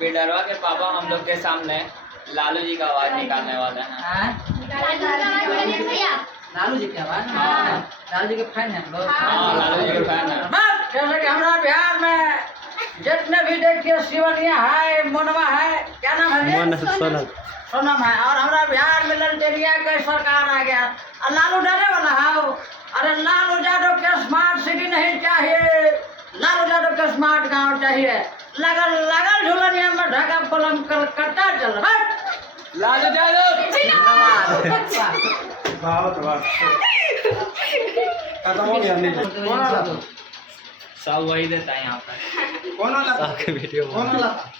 बिडरवा के पापा हम लोग के सामने लालू जी का आवाज निकालने वाले हैं। लालू जी की आवाज? हाँ। लालू जी के फैन है हम लोग। हाँ, लालू जी के फैन है। जैसे कि हमारा बिहार में जितने भी देखिए शिवनिया है, मोनवा है, क्या नाम है? सोनम है। और हमारा बिहार में ललटेनिया का सरकार आ गया और लालू डरे वाला है। अरे लालू यादव के स्मार्ट सिटी नहीं चाहिए, लालू यादव के स्मार्ट गांव चाहिए। लगल लगल झुलनिया में ढका पलम कलकत्ता चल रहा। लालू यादव खत्म हो गया नहीं। कौन वाला था? सब वही देता है यहाँ पर। कौन वाला था? सबके वीडियो कौन वाला था?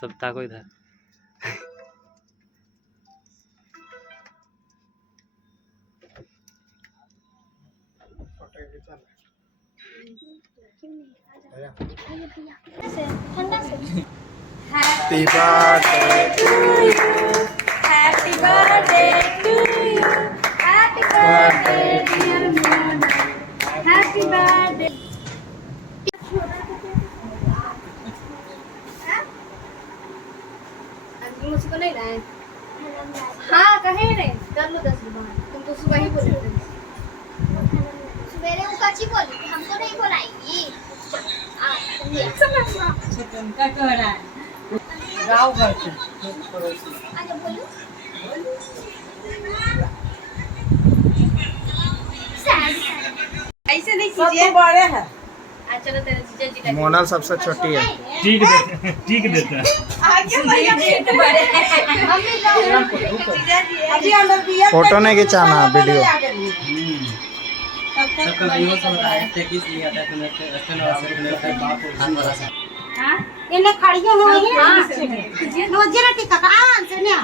सबता को इधर Happy birthday to you. Happy birthday to you. Happy birthday dear Mona. Happy birthday. मुझको नहीं लाए। हाँ कहे रहे कर लो 10 रुपए। तुम तो सुबह ही बोले थे। सवेरे वो कच्ची बोली थी, हमको नहीं बुलाएगी। क्या कह रहा है? गाँव घर से आजा बोलो। ऐसे नहीं सब कीजिए। तो बड़े हैं। चलो तेरे जीजा जी का मोनल सबसे छोटी है। ठीक देते हैं। आगे भैया जीत बड़े हम भी जीजा जी अभी अंदर दिया फोटो नहीं खिंचाना, वीडियो। सबका वीडियो सब बताया थे किस लिए आता है तुम्हें बाप को हां इन्हें खड़ियो हो गई हां रोजे रोटी ककान से ने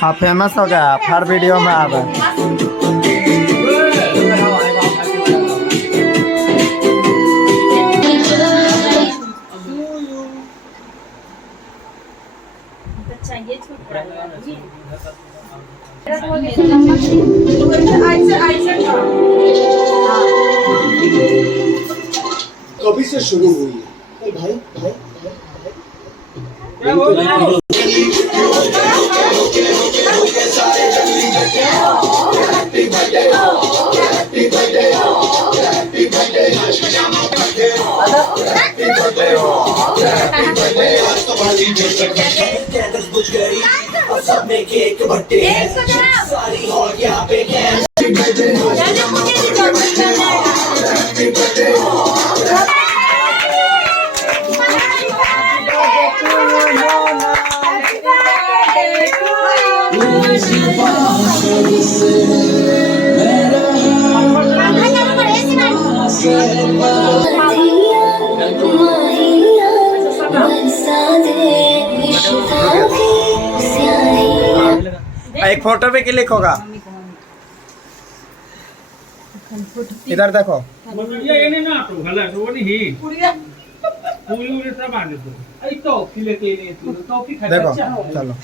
हाँ, फेमस हो गया आप, हर वीडियो में आ रहा है। चाहिए छोटा कभी से शुरू हुई है भाई भाई एक फोटो पे क्लिक होगा, इधर देखो। ये नहीं ना तो हला तो नहीं पूरी सब आने तो आई तो किले के लिए तो भी खा देखो चलो।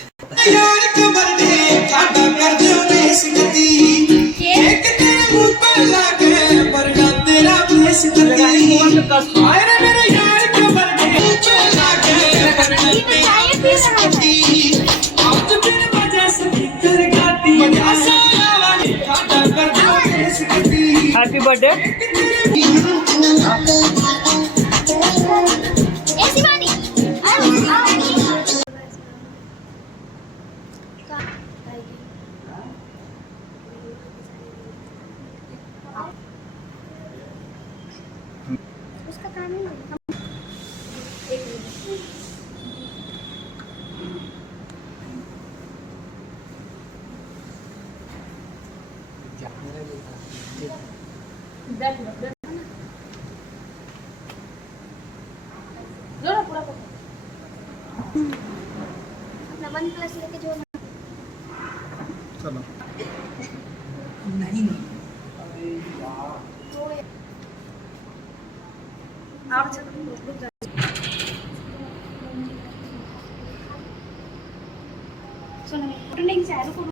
Happy birthday. ऐसी बात उसका काम नहीं है। अपना 1 प्लस लेके जो चलो नहीं आप चलो सुनो फोटो नहीं चाहिए